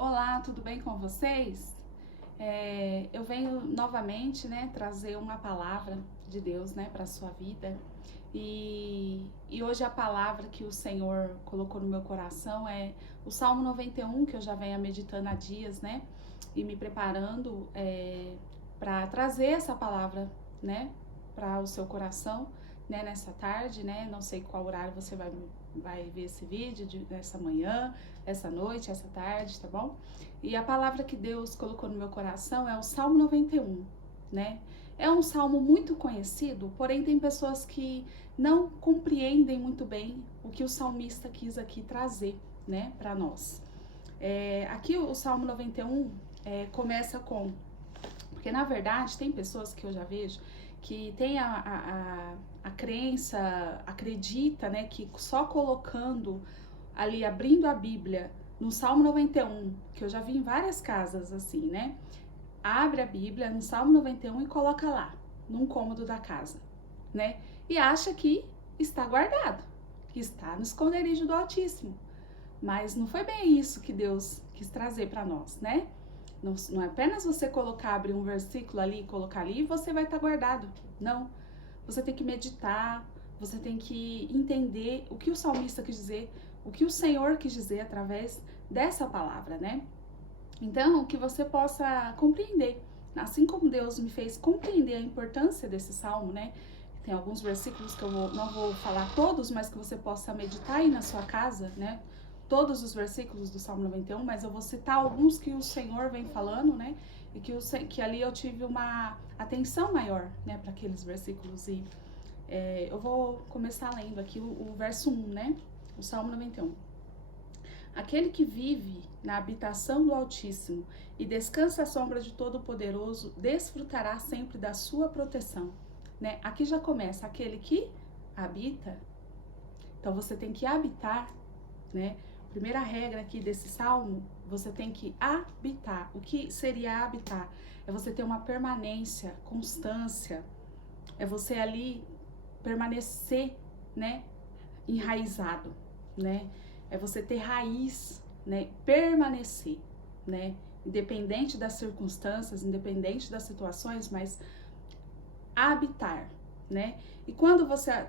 Olá, tudo bem com vocês? Eu venho novamente, trazer uma palavra de Deus, para a sua vida. E hoje a palavra que o Senhor colocou no meu coração é o Salmo 91, que eu já venho meditando há dias, e me preparando para trazer essa palavra, para o seu coração, nessa tarde, Não sei qual horário você vai ver esse vídeo, essa manhã, essa noite, essa tarde, tá bom? E a palavra que Deus colocou no meu coração é o Salmo 91, né? É um salmo muito conhecido, porém tem pessoas que não compreendem muito bem o que o salmista quis aqui trazer, para nós. Aqui o Salmo 91 começa com... Porque, na verdade, tem pessoas que eu já vejo que tem a crença, acredita, que só colocando ali, abrindo a Bíblia, no Salmo 91, que eu já vi em várias casas assim, abre a Bíblia no Salmo 91 e coloca lá, num cômodo da casa, e acha que está guardado, que está no esconderijo do Altíssimo. Mas não foi bem isso que Deus quis trazer para nós, Não é apenas você abrir um versículo ali e colocar ali e você vai estar guardado. Não. Você tem que meditar, você tem que entender o que o salmista quis dizer, o que o Senhor quis dizer através dessa palavra, Então, que você possa compreender, assim como Deus me fez compreender a importância desse salmo, Tem alguns versículos que eu não vou falar todos, mas que você possa meditar aí na sua casa, Todos os versículos do Salmo 91, mas eu vou citar alguns que o Senhor vem falando, E que ali eu tive uma atenção maior, para aqueles versículos. E eu vou começar lendo aqui o verso 1, O Salmo 91. Aquele que vive na habitação do Altíssimo e descansa à sombra de Todo-Poderoso, desfrutará sempre da sua proteção, Aqui já começa aquele que habita. Então você tem que habitar, Primeira regra aqui desse salmo, você tem que habitar. O que seria habitar? É você ter uma permanência, constância, é você ali permanecer, enraizado, É você ter raiz, permanecer, Independente das circunstâncias, independente das situações, mas habitar, E quando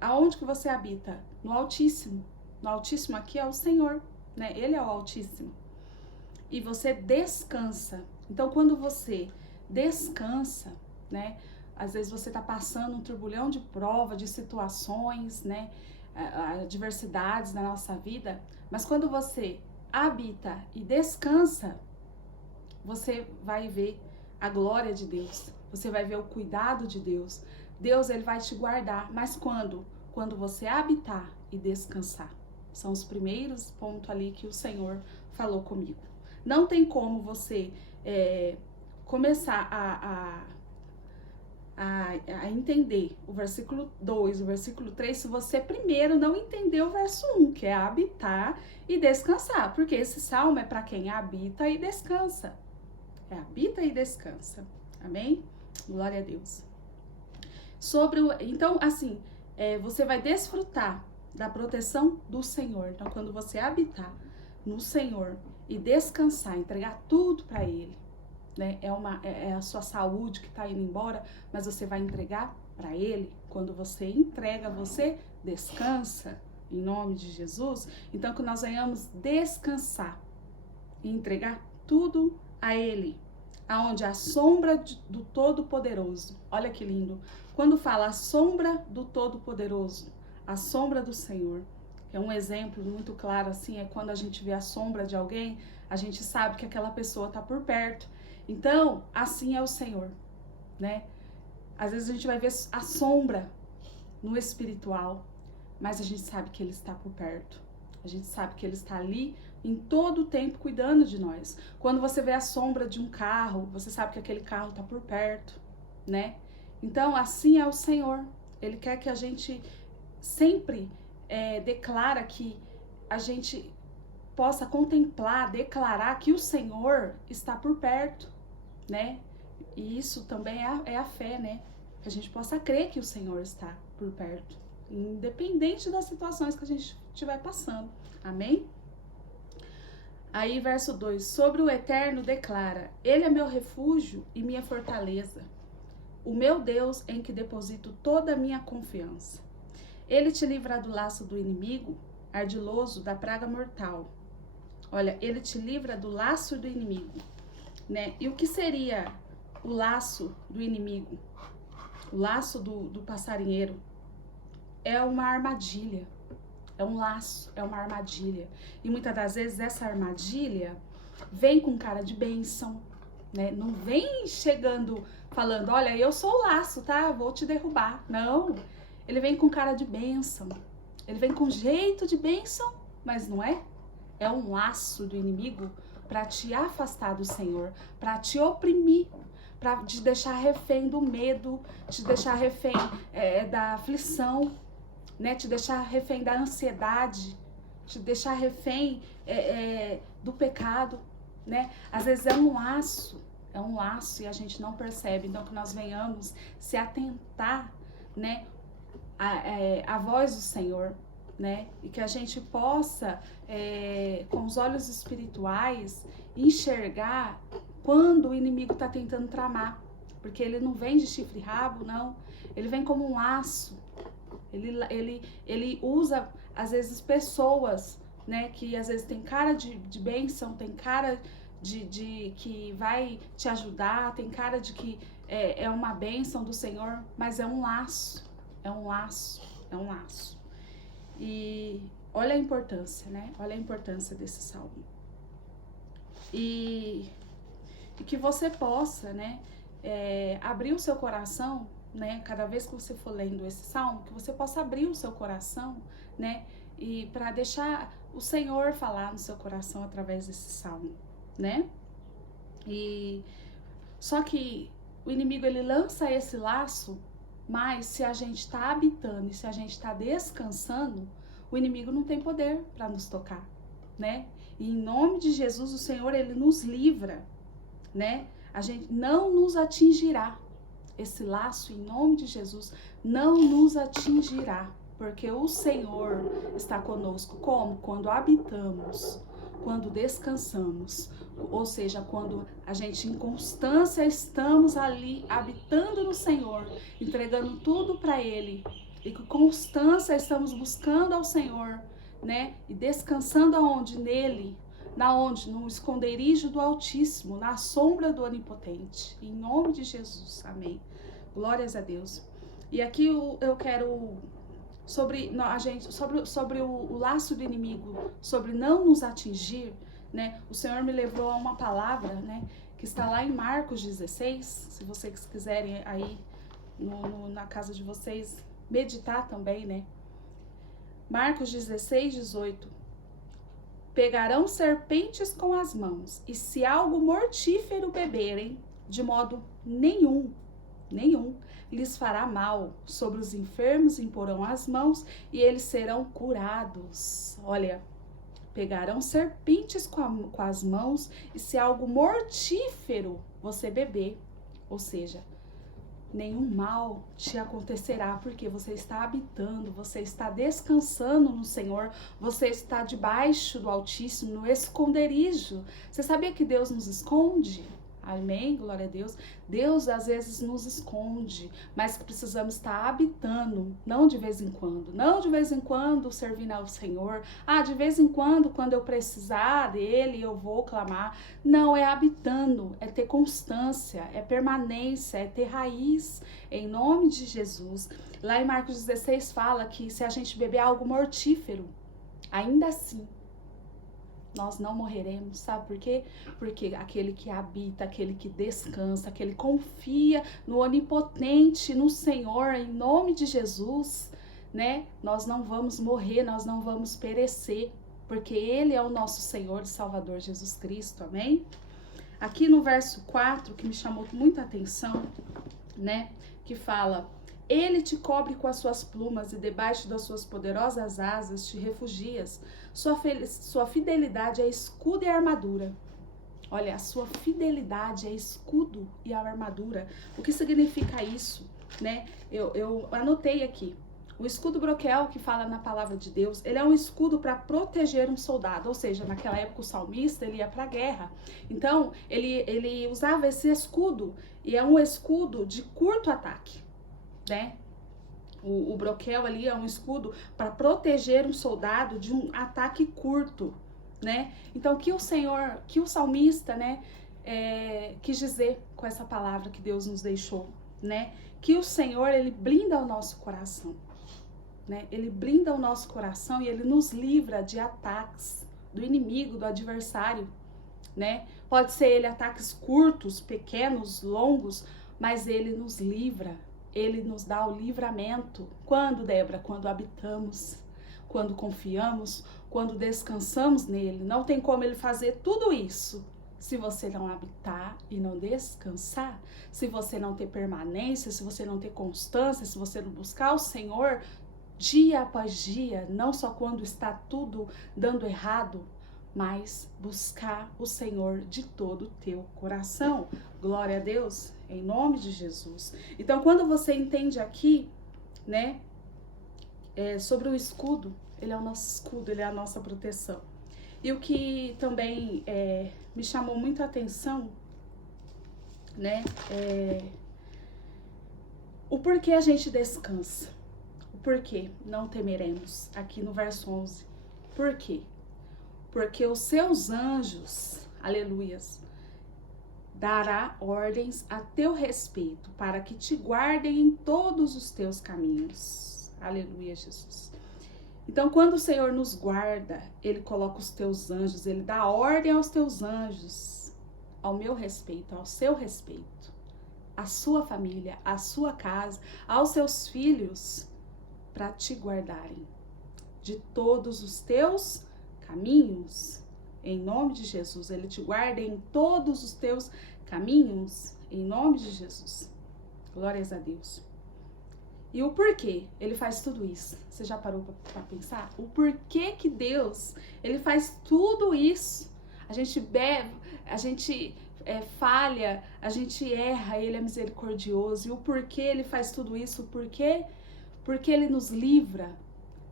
aonde que você habita? No Altíssimo. No Altíssimo aqui é o Senhor, Ele é o Altíssimo. E você descansa. Então, quando você descansa, Às vezes você está passando um turbilhão de prova, de situações, adversidades na nossa vida, mas quando você habita e descansa, você vai ver a glória de Deus, você vai ver o cuidado de Deus. Deus, ele vai te guardar, mas quando? Quando você habitar e descansar. São os primeiros pontos ali que o Senhor falou comigo. Não tem como você começar a entender o versículo 2, o versículo 3, se você primeiro não entender o verso 1, que é habitar e descansar, porque esse salmo é para quem habita e descansa. Habita e descansa. Amém? Glória a Deus. Então, assim, você vai desfrutar da proteção do Senhor. Então, quando você habitar no Senhor e descansar, entregar tudo para Ele, é a sua saúde que está indo embora, mas você vai entregar para Ele. Quando você entrega, você descansa, em nome de Jesus. Então, que nós venhamos descansar e entregar tudo a Ele, aonde a sombra do Todo-Poderoso. Olha que lindo. Quando fala a sombra do Todo-Poderoso, a sombra do Senhor, que é um exemplo muito claro assim, é quando a gente vê a sombra de alguém, a gente sabe que aquela pessoa está por perto. Então, assim é o Senhor, Às vezes a gente vai ver a sombra no espiritual, mas a gente sabe que Ele está por perto. A gente sabe que Ele está ali em todo o tempo cuidando de nós. Quando você vê a sombra de um carro, você sabe que aquele carro está por perto, Então, assim é o Senhor. Ele quer que a gente sempre declara que a gente possa contemplar, declarar que o Senhor está por perto, E isso também é a fé, Que a gente possa crer que o Senhor está por perto, independente das situações que a gente estiver passando. Amém? Aí, verso 2: sobre o Eterno declara: Ele é meu refúgio e minha fortaleza, o meu Deus em que deposito toda a minha confiança. Ele te livra do laço do inimigo, ardiloso, da praga mortal. Olha, ele te livra do laço do inimigo, né? E o que seria o laço do inimigo? O laço do passarinheiro é uma armadilha. É um laço, é uma armadilha. E muitas das vezes essa armadilha vem com cara de bênção, né? Não vem chegando falando, olha, eu sou o laço, tá? Vou te derrubar. Não. Ele vem com cara de bênção. Ele vem com jeito de bênção, mas não é. É um laço do inimigo para te afastar do Senhor, para te oprimir, para te deixar refém do medo, te deixar refém da aflição, né? Te deixar refém da ansiedade, te deixar refém do pecado, né? Às vezes é um laço e a gente não percebe. Então que nós venhamos se atentar, né, a voz do Senhor, né? E que a gente possa, com os olhos espirituais, enxergar quando o inimigo está tentando tramar, porque ele não vem de chifre e rabo, não. Ele vem como um laço. Ele usa, às vezes, pessoas, né, que às vezes tem cara de bênção, tem cara de que vai te ajudar, tem cara de que é uma bênção do Senhor, mas é um laço, é um laço, é um laço. E olha a importância, né? Olha a importância desse salmo. E que você possa, né, abrir o seu coração, né, cada vez que você for lendo esse salmo, que você possa abrir o seu coração, né, e para deixar o Senhor falar no seu coração através desse salmo, né? E só que o inimigo, ele lança esse laço, mas se a gente está habitando e se a gente está descansando, o inimigo não tem poder para nos tocar, né? E em nome de Jesus, o Senhor, ele nos livra, né? A gente não nos atingirá. Esse laço, em nome de Jesus, não nos atingirá, porque o Senhor está conosco. Como? Quando habitamos, quando descansamos, ou seja, quando a gente em constância estamos ali habitando no Senhor, entregando tudo para Ele, e com constância estamos buscando ao Senhor, né? E descansando aonde? Nele. Na onde? No esconderijo do Altíssimo, na sombra do Onipotente. Em nome de Jesus. Amém. Glórias a Deus. E aqui eu quero sobre o laço do inimigo, sobre não nos atingir, né? O Senhor me levou a uma palavra, né, que está lá em Marcos 16, se vocês quiserem aí na casa de vocês meditar também, né? Marcos 16, 18. Pegarão serpentes com as mãos, e se algo mortífero beberem, de modo nenhum lhes fará mal. Sobre os enfermos imporão as mãos e eles serão curados. Olha, pegarão serpentes com as mãos, e se algo mortífero você beber, ou seja, nenhum mal te acontecerá, porque você está habitando, você está descansando no Senhor, você está debaixo do Altíssimo, no esconderijo. Você sabia que Deus nos esconde? Amém? Glória a Deus. Deus às vezes nos esconde, mas que precisamos estar habitando, não de vez em quando. Não de vez em quando servindo ao Senhor. De vez em quando eu precisar dele, eu vou clamar. Não, é habitando, é ter constância, é permanência, é ter raiz, em nome de Jesus. Lá em Marcos 16 fala que se a gente beber algo mortífero, ainda assim, nós não morreremos, sabe por quê? Porque aquele que habita, aquele que descansa, aquele que confia no Onipotente, no Senhor, em nome de Jesus, né? Nós não vamos morrer, nós não vamos perecer, porque Ele é o nosso Senhor e Salvador Jesus Cristo, amém? Aqui no verso 4, que me chamou muita atenção, né? Que fala: Ele te cobre com as suas plumas e debaixo das suas poderosas asas te refugias. Sua fidelidade é escudo e armadura. Olha, a sua fidelidade é escudo e a armadura. O que significa isso, né? Eu anotei aqui. O escudo broquel, que fala na palavra de Deus, ele é um escudo para proteger um soldado, ou seja, naquela época o salmista, ele ia para a guerra. Então, ele usava esse escudo, e é um escudo de curto ataque, né? O broquel ali é um escudo para proteger um soldado de um ataque curto, né? Então, que o salmista, né, quis dizer com essa palavra que Deus nos deixou, né? Que o Senhor, ele blinda o nosso coração, né? Ele blinda o nosso coração e ele nos livra de ataques do inimigo, do adversário, né? Pode ser ele ataques curtos, pequenos, longos, mas ele nos livra. Ele nos dá o livramento. Quando, Débora? Quando habitamos, quando confiamos, quando descansamos nele. Não tem como ele fazer tudo isso se você não habitar e não descansar, se você não ter permanência, se você não ter constância, se você não buscar o Senhor dia após dia, não só quando está tudo dando errado, mas buscar o Senhor de todo o teu coração. Glória a Deus, em nome de Jesus. Então, quando você entende aqui, né, sobre o escudo, ele é o nosso escudo, ele é a nossa proteção. E o que também me chamou muito a atenção, né, o porquê a gente descansa. O porquê não temeremos, aqui no verso 11. Por quê? Porque os seus anjos, aleluias, dará ordens a teu respeito, para que te guardem em todos os teus caminhos. Aleluia, Jesus. Então, quando o Senhor nos guarda, Ele coloca os teus anjos, Ele dá ordem aos teus anjos, ao meu respeito, ao seu respeito, à sua família, à sua casa, aos seus filhos, para te guardarem de todos os teus caminhos. Em nome de Jesus, Ele te guarda em todos os teus caminhos, em nome de Jesus. Glórias a Deus. E o porquê Ele faz tudo isso? Você já parou para pensar? O porquê que Deus, Ele faz tudo isso? A gente bebe, a gente falha, a gente erra, Ele é misericordioso. E o porquê Ele faz tudo isso? Porque Ele nos livra.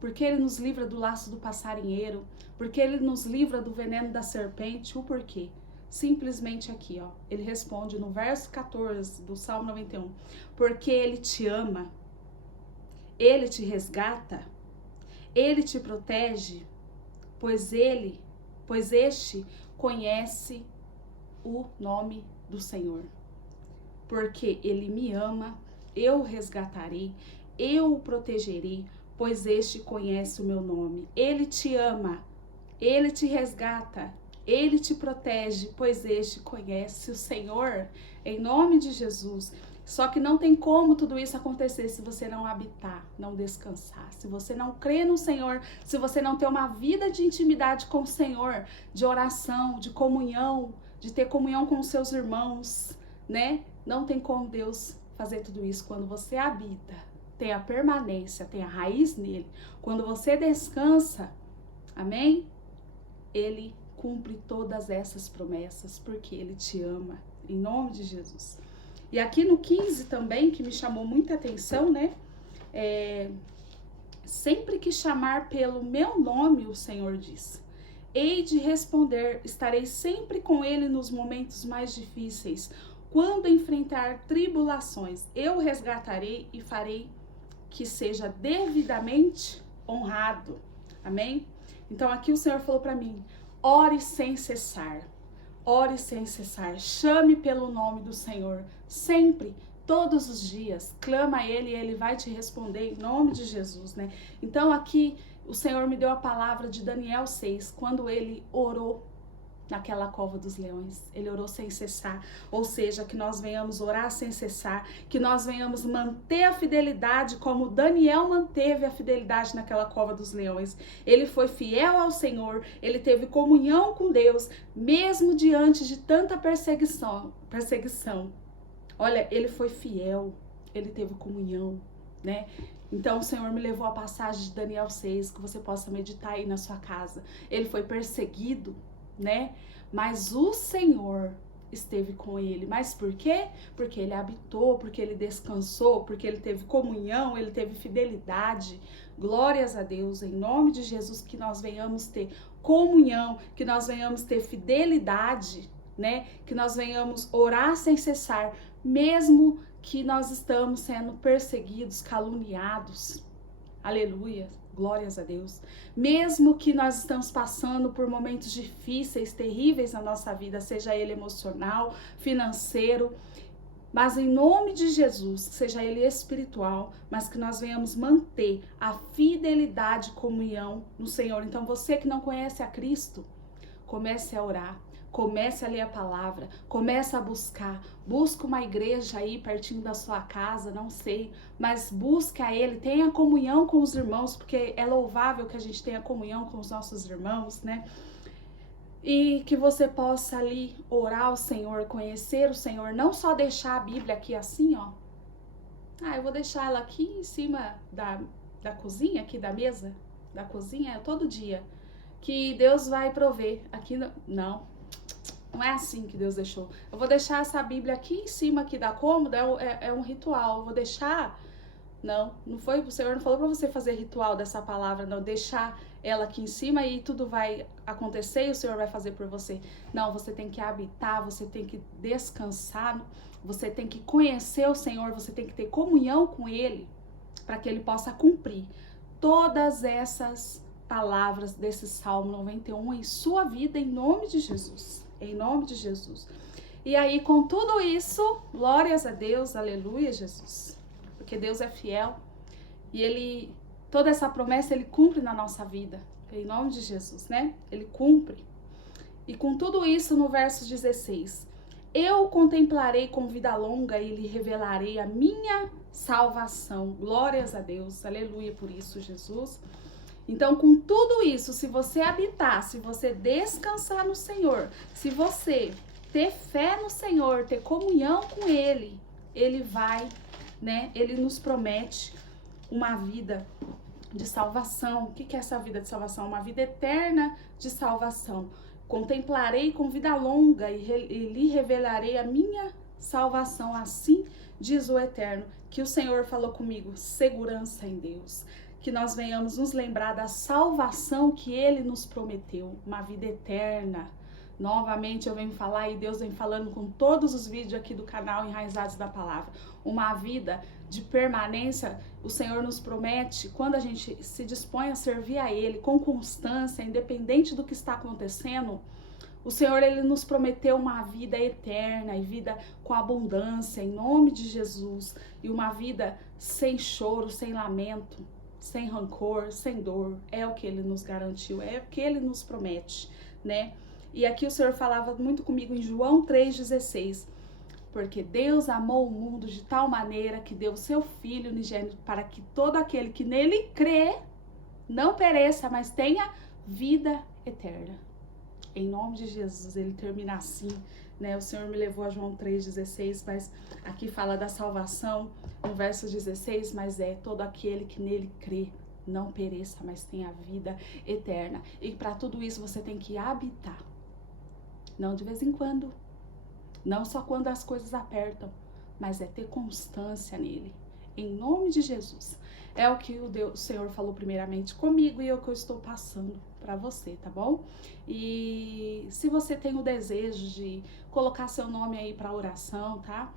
Porque Ele nos livra do laço do passarinheiro. Porque Ele nos livra do veneno da serpente. O porquê? Simplesmente aqui, ó. Ele responde no verso 14 do Salmo 91. Porque Ele te ama. Ele te resgata. Ele te protege. Pois este conhece o nome do Senhor. Porque Ele me ama, eu o resgatarei, eu o protegerei, pois este conhece o meu nome. Ele te ama, Ele te resgata, Ele te protege, pois este conhece o Senhor, em nome de Jesus. Só que não tem como tudo isso acontecer se você não habitar, não descansar, se você não crer no Senhor, se você não ter uma vida de intimidade com o Senhor, de oração, de comunhão, de ter comunhão com os seus irmãos, né? Não tem como Deus fazer tudo isso quando você habita, tem a permanência, tem a raiz nele. Quando você descansa, amém? Ele cumpre todas essas promessas, porque Ele te ama, em nome de Jesus. E aqui no 15 também, que me chamou muita atenção, né? Sempre que chamar pelo meu nome, o Senhor diz, hei de responder, estarei sempre com Ele nos momentos mais difíceis. Quando enfrentar tribulações, eu o resgatarei e farei que seja devidamente honrado. Amém? Então aqui o Senhor falou para mim, ore sem cessar. Ore sem cessar, chame pelo nome do Senhor, sempre, todos os dias, clama a Ele e Ele vai te responder em nome de Jesus, né? Então aqui o Senhor me deu a palavra de Daniel 6, quando ele orou naquela cova dos leões, ele orou sem cessar, ou seja, que nós venhamos orar sem cessar, que nós venhamos manter a fidelidade como Daniel manteve a fidelidade naquela cova dos leões. Ele foi fiel ao Senhor, ele teve comunhão com Deus, mesmo diante de tanta perseguição. Olha, ele foi fiel, ele teve comunhão, né? Então o Senhor me levou à passagem de Daniel 6, que você possa meditar aí na sua casa. Ele foi perseguido, né? Mas o Senhor esteve com ele. Mas por quê? Porque ele habitou, porque ele descansou, porque ele teve comunhão, ele teve fidelidade. Glórias a Deus, em nome de Jesus, que nós venhamos ter comunhão, que nós venhamos ter fidelidade, né? Que nós venhamos orar sem cessar, mesmo que nós estamos sendo perseguidos, caluniados. Aleluia, glórias a Deus. Mesmo que nós estamos passando por momentos difíceis, terríveis na nossa vida, seja ele emocional, financeiro, mas em nome de Jesus, seja ele espiritual, mas que nós venhamos manter a fidelidade e comunhão no Senhor. Então você que não conhece a Cristo, comece a orar. Comece a ler a palavra, comece a buscar, busca uma igreja aí pertinho da sua casa, não sei, mas busque a Ele, tenha comunhão com os irmãos, porque é louvável que a gente tenha comunhão com os nossos irmãos, né? E que você possa ali orar ao Senhor, conhecer o Senhor, não só deixar a Bíblia aqui assim, ó. Eu vou deixar ela aqui em cima da cozinha, aqui da mesa, da cozinha, todo dia, que Deus vai prover. Aqui não. Não é assim que Deus deixou. Eu vou deixar essa Bíblia aqui em cima aqui da cômoda, é um ritual. Eu vou deixar... Não foi, o Senhor não falou para você fazer ritual dessa palavra, não. Deixar ela aqui em cima e tudo vai acontecer e o Senhor vai fazer por você. Não, você tem que habitar, você tem que descansar, você tem que conhecer o Senhor, você tem que ter comunhão com Ele, para que Ele possa cumprir todas essas palavras desse Salmo 91 em sua vida, em nome de Jesus. Em nome de Jesus. E aí, com tudo isso, glórias a Deus, aleluia, Jesus. Porque Deus é fiel. E toda essa promessa, Ele cumpre na nossa vida. Em nome de Jesus, né? Ele cumpre. E com tudo isso, no verso 16. Eu o contemplarei com vida longa e lhe revelarei a minha salvação. Glórias a Deus, aleluia por isso, Jesus. Então, com tudo isso, se você habitar, se você descansar no Senhor, se você ter fé no Senhor, ter comunhão com Ele, Ele vai, né? Ele nos promete uma vida de salvação. O que é essa vida de salvação? Uma vida eterna de salvação. Contemplarei com vida longa e lhe revelarei a minha salvação. Assim diz o Eterno, que o Senhor falou comigo, segurança em Deus. Que nós venhamos nos lembrar da salvação que Ele nos prometeu, uma vida eterna. Novamente eu venho falar e Deus vem falando com todos os vídeos aqui do canal Enraizados da Palavra. Uma vida de permanência, o Senhor nos promete, quando a gente se dispõe a servir a Ele com constância, independente do que está acontecendo, o Senhor, Ele nos prometeu uma vida eterna e vida com abundância, em nome de Jesus. E uma vida sem choro, sem lamento, sem rancor, sem dor, é o que Ele nos garantiu, é o que Ele nos promete, né? E aqui o Senhor falava muito comigo em João 3,16, porque Deus amou o mundo de tal maneira que deu o seu Filho unigênito para que todo aquele que nele crê não pereça, mas tenha vida eterna. Em nome de Jesus, ele termina assim, né? O Senhor me levou a João 3,16, mas aqui fala da salvação, no verso 16, mas é todo aquele que nele crê, não pereça, mas tenha vida eterna. E para tudo isso você tem que habitar, não de vez em quando, não só quando as coisas apertam, mas é ter constância nele, em nome de Jesus. É o que o Senhor falou primeiramente comigo e é o que eu estou passando para você, tá bom? E se você tem o desejo de colocar seu nome aí para oração, tá?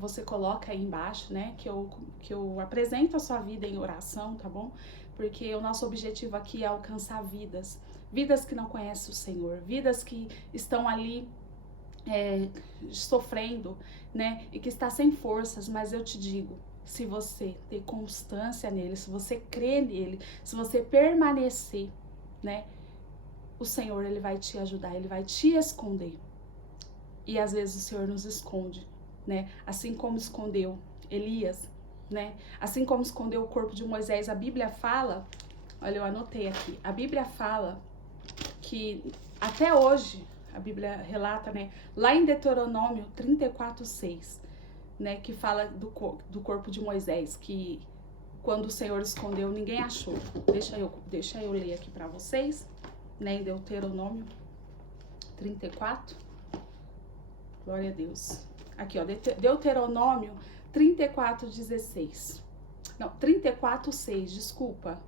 Você coloca aí embaixo, né? Que eu apresento a sua vida em oração, tá bom? Porque o nosso objetivo aqui é alcançar vidas. Vidas que não conhecem o Senhor. Vidas que estão ali sofrendo, né? E que está sem forças, mas eu te digo, se você ter constância nele, se você crer nele, se você permanecer, né? O Senhor, ele vai te ajudar, ele vai te esconder. E às vezes o Senhor nos esconde, né? Assim como escondeu Elias, né? Assim como escondeu o corpo de Moisés, a Bíblia fala, olha, eu anotei aqui, a Bíblia fala que até hoje, a Bíblia relata, né? Lá em Deuteronômio 34:6, né? Que fala do corpo de Moisés, que quando o Senhor escondeu, ninguém achou. Deixa eu ler aqui para vocês, né? Em Deuteronômio 34. Glória a Deus. Aqui, ó, Deuteronômio 34:16. Não, 34:6, desculpa.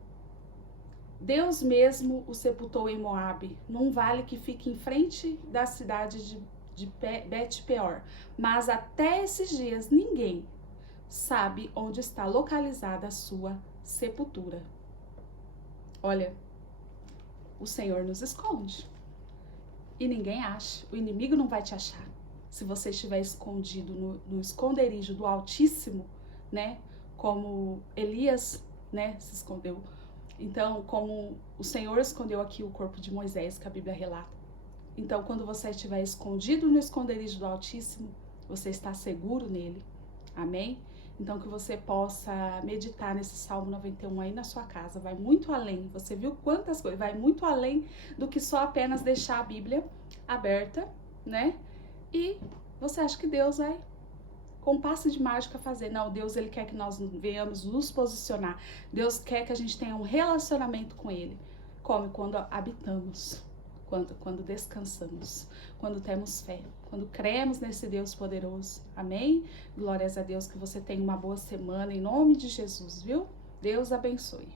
Deus mesmo o sepultou em Moabe, num vale que fica em frente da cidade de Bet-peor. Mas até esses dias ninguém sabe onde está localizada a sua sepultura. Olha, o Senhor nos esconde e ninguém acha. O inimigo não vai te achar. Se você estiver escondido no esconderijo do Altíssimo, né? Como Elias, né? Se escondeu. Então, como o Senhor escondeu aqui o corpo de Moisés, que a Bíblia relata. Então, quando você estiver escondido no esconderijo do Altíssimo, você está seguro nele. Amém? Então, que você possa meditar nesse Salmo 91 aí na sua casa. Vai muito além. Você viu quantas coisas? Vai muito além do que só apenas deixar a Bíblia aberta, né? E você acha que Deus vai, com um passe de mágica, fazer? Não, Deus, Ele quer que nós venhamos nos posicionar. Deus quer que a gente tenha um relacionamento com Ele. Como? Quando habitamos. Quando descansamos, quando temos fé, quando cremos nesse Deus poderoso. Amém? Glórias a Deus, que você tenha uma boa semana em nome de Jesus, viu? Deus abençoe.